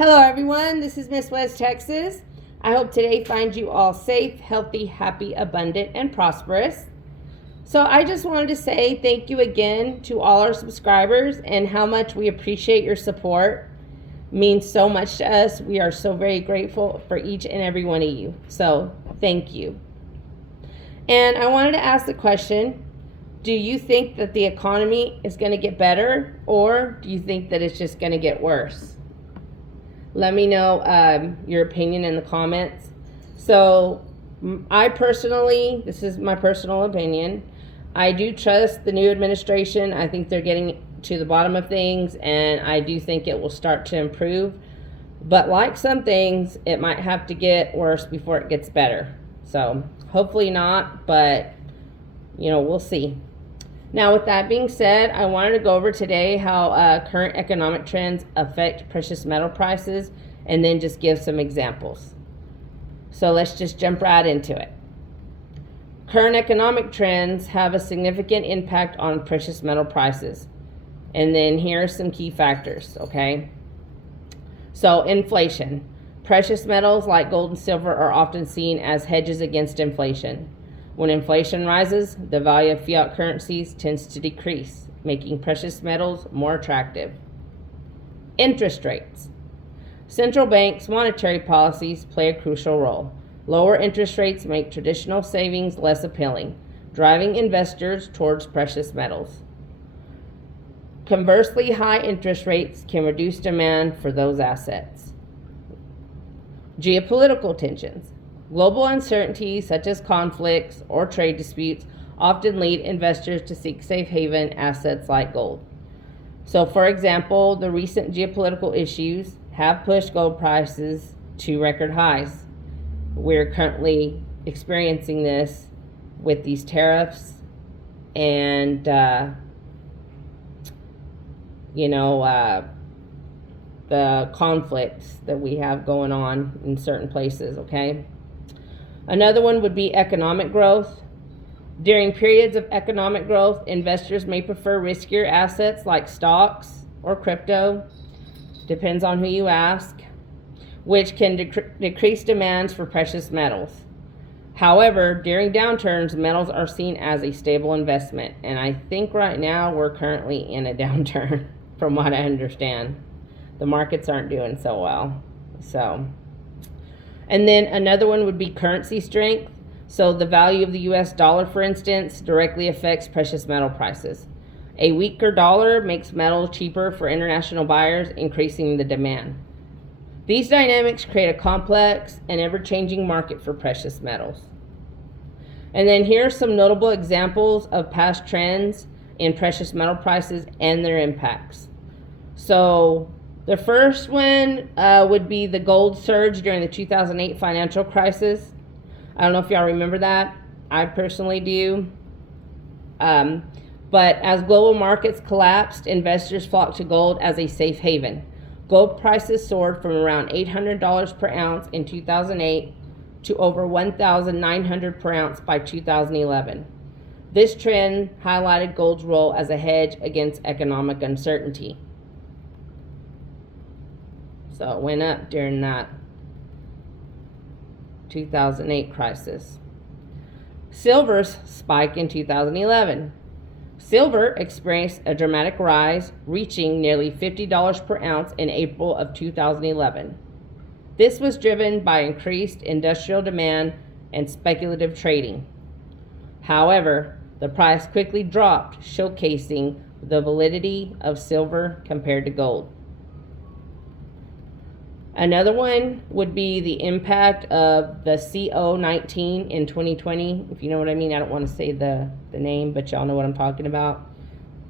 Hello everyone, this is Miss West Texas. I hope today finds you all safe, healthy, happy, abundant, and prosperous. So I just wanted to say thank you again to all our subscribers and how much we appreciate your support. It means so much to us. We are so very grateful for each and every one of you. So thank you. And I wanted to ask the question, do you think that the economy is going to get better, or do you think that it's just going to get worse? Let me know your opinion in the comments. So I personally, this is my personal opinion, I do trust the new administration. I think they're getting to the bottom of things, and I do think it will start to improve. But like some things, it might have to get worse before it gets better. So hopefully not, but we'll see. Now, with that being said, I wanted to go over today how current economic trends affect precious metal prices and then just give some examples. So let's just jump right into it. Current economic trends have a significant impact on precious metal prices. And then here are some key factors, okay? So inflation. Precious metals like gold and silver are often seen as hedges against inflation. When inflation rises, the value of fiat currencies tends to decrease, making precious metals more attractive. Interest rates. Central banks' monetary policies play a crucial role. Lower interest rates make traditional savings less appealing, driving investors towards precious metals. Conversely, high interest rates can reduce demand for those assets. Geopolitical tensions. Global uncertainty, such as conflicts or trade disputes, often lead investors to seek safe haven assets like gold. So, for example, the recent geopolitical issues have pushed gold prices to record highs. We're currently experiencing this with these tariffs and, the conflicts that we have going on in certain places, okay? Another one would be economic growth. During periods of economic growth, investors may prefer riskier assets like stocks or crypto, depends on who you ask, which can decrease demands for precious metals. However, during downturns, metals are seen as a stable investment, and I think right now we're currently in a downturn from what I understand. The markets aren't doing so well. And then another one would be currency strength. So the value of the US dollar, for instance, directly affects precious metal prices. A weaker dollar makes metal cheaper for international buyers, increasing the demand. These dynamics create a complex and ever-changing market for precious metals. And then here are some notable examples of past trends in precious metal prices and their impacts. So the first one would be the gold surge during the 2008 financial crisis. I don't know if y'all remember that. I personally do. But as global markets collapsed, investors flocked to gold as a safe haven. Gold prices soared from around $800 per ounce in 2008 to over $1,900 per ounce by 2011. This trend highlighted gold's role as a hedge against economic uncertainty. So it went up during that 2008 crisis. Silver's spike in 2011. Silver experienced a dramatic rise, reaching nearly $50 per ounce in April of 2011. This was driven by increased industrial demand and speculative trading. However, the price quickly dropped, showcasing the validity of silver compared to gold. Another one would be the impact of the CO-19 in 2020. If you know what I mean, I don't want to say the name, but y'all know what I'm talking about.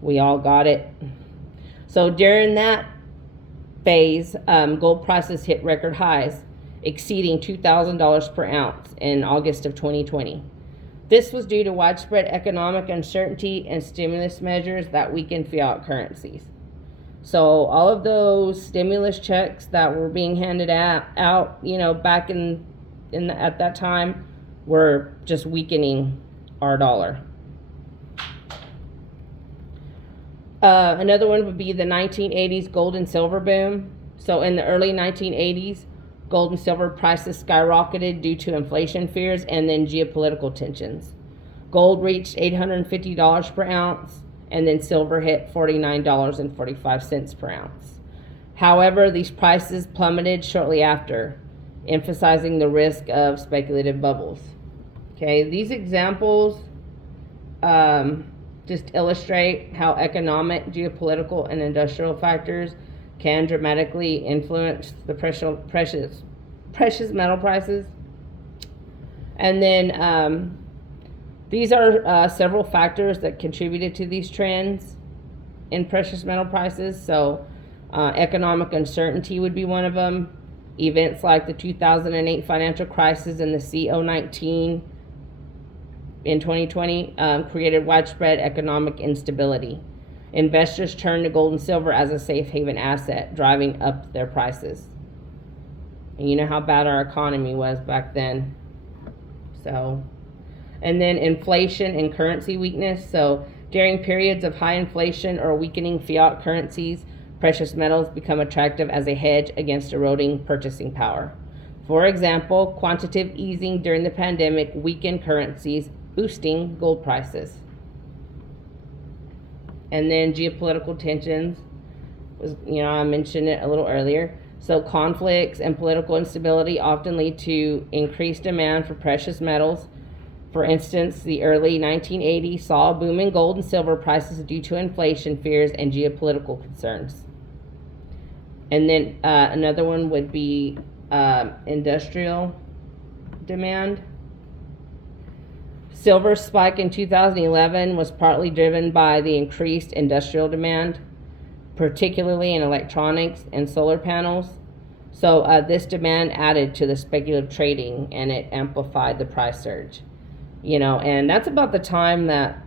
We all got it. So during that phase, gold prices hit record highs, exceeding $2,000 per ounce in August of 2020. This was due to widespread economic uncertainty and stimulus measures that weakened fiat currencies. So all of those stimulus checks that were being handed out, back at that time, were just weakening our dollar. Another one would be the 1980s gold and silver boom. So in the early 1980s, gold and silver prices skyrocketed due to inflation fears and then geopolitical tensions. Gold reached $850 per ounce, and then silver hit $49.45 per ounce. However, these prices plummeted shortly after, emphasizing the risk of speculative bubbles. Okay, these examples just illustrate how economic, geopolitical, and industrial factors can dramatically influence the precious metal prices. And then these are several factors that contributed to these trends in precious metal prices. So economic uncertainty would be one of them. Events like the 2008 financial crisis and the CO-19 in 2020 created widespread economic instability. Investors turned to gold and silver as a safe haven asset, driving up their prices. And you know how bad our economy was back then. So, and then inflation and currency weakness. So during periods of high inflation or weakening fiat currencies, precious metals become attractive as a hedge against eroding purchasing power. For example, quantitative easing during the pandemic weakened currencies, boosting gold prices. And then geopolitical tensions was, I mentioned it a little earlier. So conflicts and political instability often lead to increased demand for precious metals. For instance, the early 1980s saw a boom in gold and silver prices due to inflation fears and geopolitical concerns. And then another one would be industrial demand. Silver's spike in 2011 was partly driven by the increased industrial demand, particularly in electronics and solar panels. So this demand added to the speculative trading, and it amplified the price surge. And that's about the time that,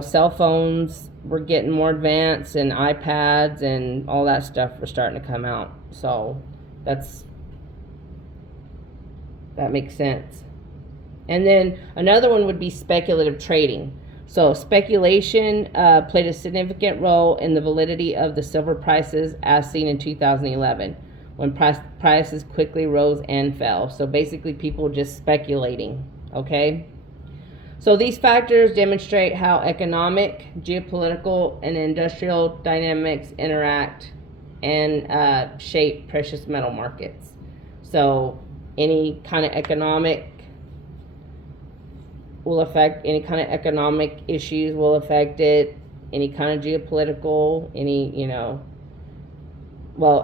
cell phones were getting more advanced and iPads and all that stuff were starting to come out. So that makes sense. And then another one would be speculative trading. So speculation played a significant role in the validity of the silver prices as seen in 2011, when prices quickly rose and fell. So basically people just speculating, okay? So these factors demonstrate how economic, geopolitical, and industrial dynamics interact and shape precious metal markets. So any kind of economic issues will affect it. Any kind of geopolitical,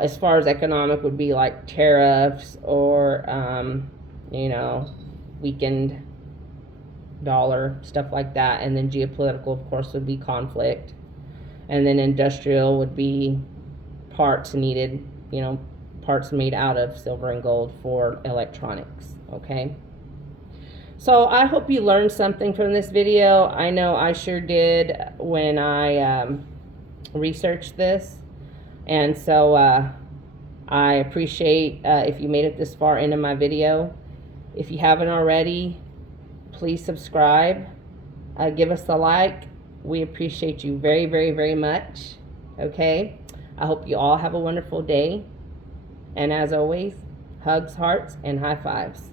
as far as economic would be like tariffs or, weakened dollar, stuff like that. And then geopolitical, of course, would be conflict. And then industrial would be parts needed, parts made out of silver and gold for electronics, okay? So I hope you learned something from this video. I know I sure did when I researched this. And so I appreciate if you made it this far into my video. If you haven't already, please subscribe. Give us a like. We appreciate you very, very, very much. Okay? I hope you all have a wonderful day. And as always, hugs, hearts, and high fives.